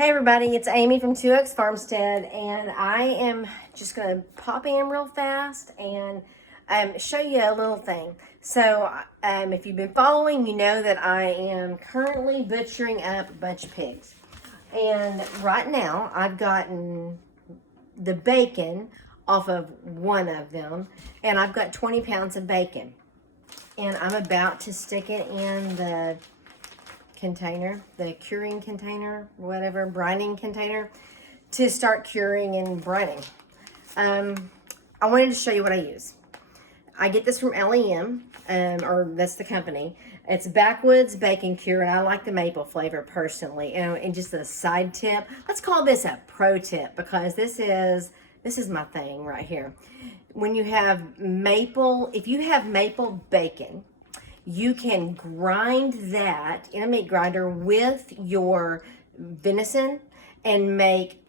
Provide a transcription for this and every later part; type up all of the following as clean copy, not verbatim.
Hey everybody, it's Amy from 2X Farmstead, and I am just going to pop in real fast and show you a little thing. So if you've been following, you know that I am currently butchering up a bunch of pigs. And right now, I've gotten the bacon off of one of them, and I've got 20 pounds of bacon. And I'm about to stick it in the container, the curing container, whatever, brining container, to start curing and brining. I wanted to show you what I use. I get this from LEM, or that's the company. It's Backwoods Bacon Cure, and I like the maple flavor personally. And just a side tip, let's call this a pro tip, because this is my thing right here. When you have maple, if you have maple bacon, you can grind that in a meat grinder with your venison and make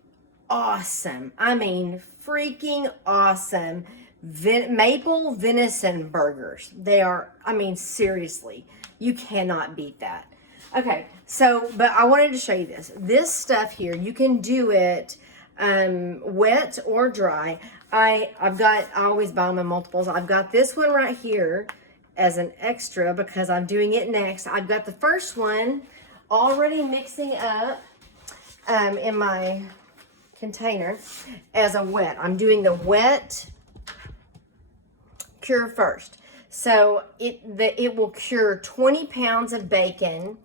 awesome, I mean freaking awesome maple venison burgers. They are, I mean seriously, you cannot beat that. Okay, so, but I wanted to show you this. This stuff here, you can do it wet or dry. I always buy them in multiples. I've got this one right here as an extra because I'm doing it next. I've got the first one already mixing up in my container as a wet. I'm doing the wet cure first. So it will cure 20 pounds of bacon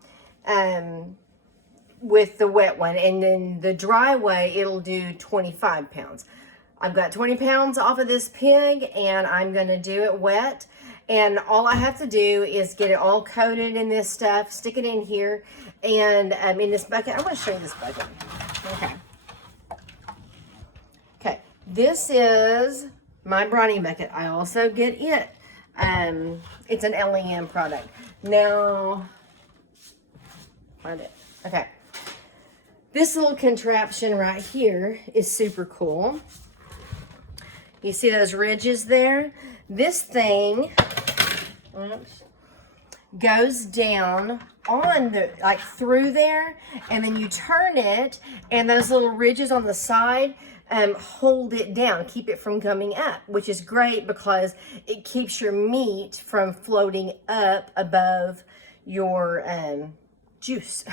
with the wet one, and then the dry way it'll do 25 pounds. I've got 20 pounds off of this pig, and I'm going to do it wet. And all I have to do is get it all coated in this stuff, stick it in here, and in this bucket. I want to show you this bucket. Okay. Okay. This is my Brine Bucket. I also get it. It's an LEM product. Now, find it. Okay. This little contraption right here is super cool. You see those ridges there? This thing goes down on the, like through there, and then you turn it, and those little ridges on the side hold it down, keep it from coming up, which is great because it keeps your meat from floating up above your juice.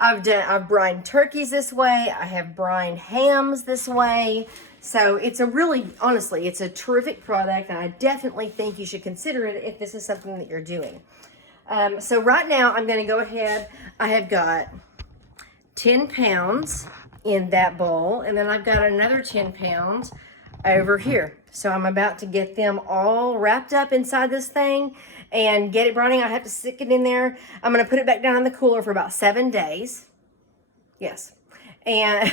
I've brined turkeys this way. I have brined hams this way. So it's a really, honestly, it's a terrific product, and I definitely think you should consider it if this is something that you're doing. So right now I'm going to go ahead. I have got 10 pounds in that bowl, and then I've got another 10 pounds over here. So I'm about to get them all wrapped up inside this thing and get it brining. I have to stick it in there. I'm going to put it back down in the cooler for about 7 days. Yes. And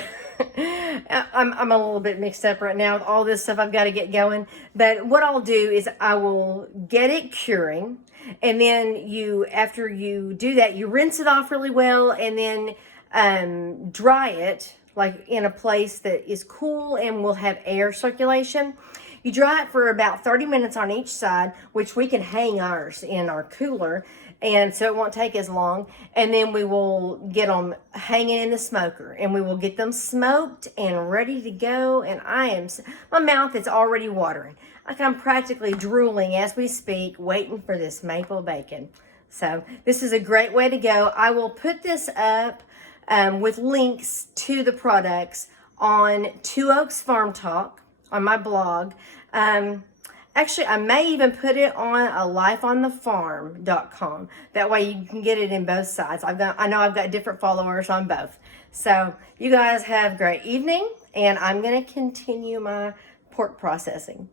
I'm a little bit mixed up right now with all this stuff I've got to get going. But what I'll do is I will get it curing. And then after you do that, you rinse it off really well, and then dry it like in a place that is cool and will have air circulation. You dry it for about 30 minutes on each side, which we can hang ours in our cooler, and so it won't take as long. And then we will get them hanging in the smoker, and we will get them smoked and ready to go. And my mouth is already watering. Like I'm practically drooling as we speak, waiting for this maple bacon. So this is a great way to go. I will put this up with links to the products on 2 Oaks Farm Talk on my blog. Actually, I may even put it on a lifeonthefarm.com. That way you can get it in both sides. I know I've got different followers on both. So you guys have a great evening, and I'm going to continue my pork processing.